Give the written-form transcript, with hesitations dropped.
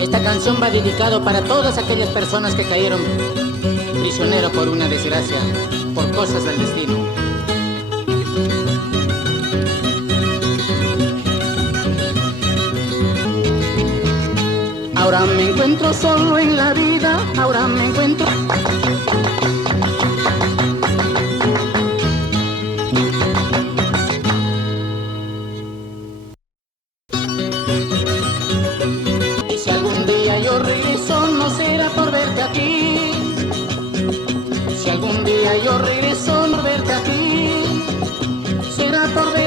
Esta canción va dedicado para todas aquellas personas que cayeron prisionero por una desgracia, por cosas del destino. Ahora me encuentro solo en la vida, ahora me encuentro. Y si algún día yo regreso, no será por verte aquí. Si algún día yo regreso, no verte aquí, será por verte.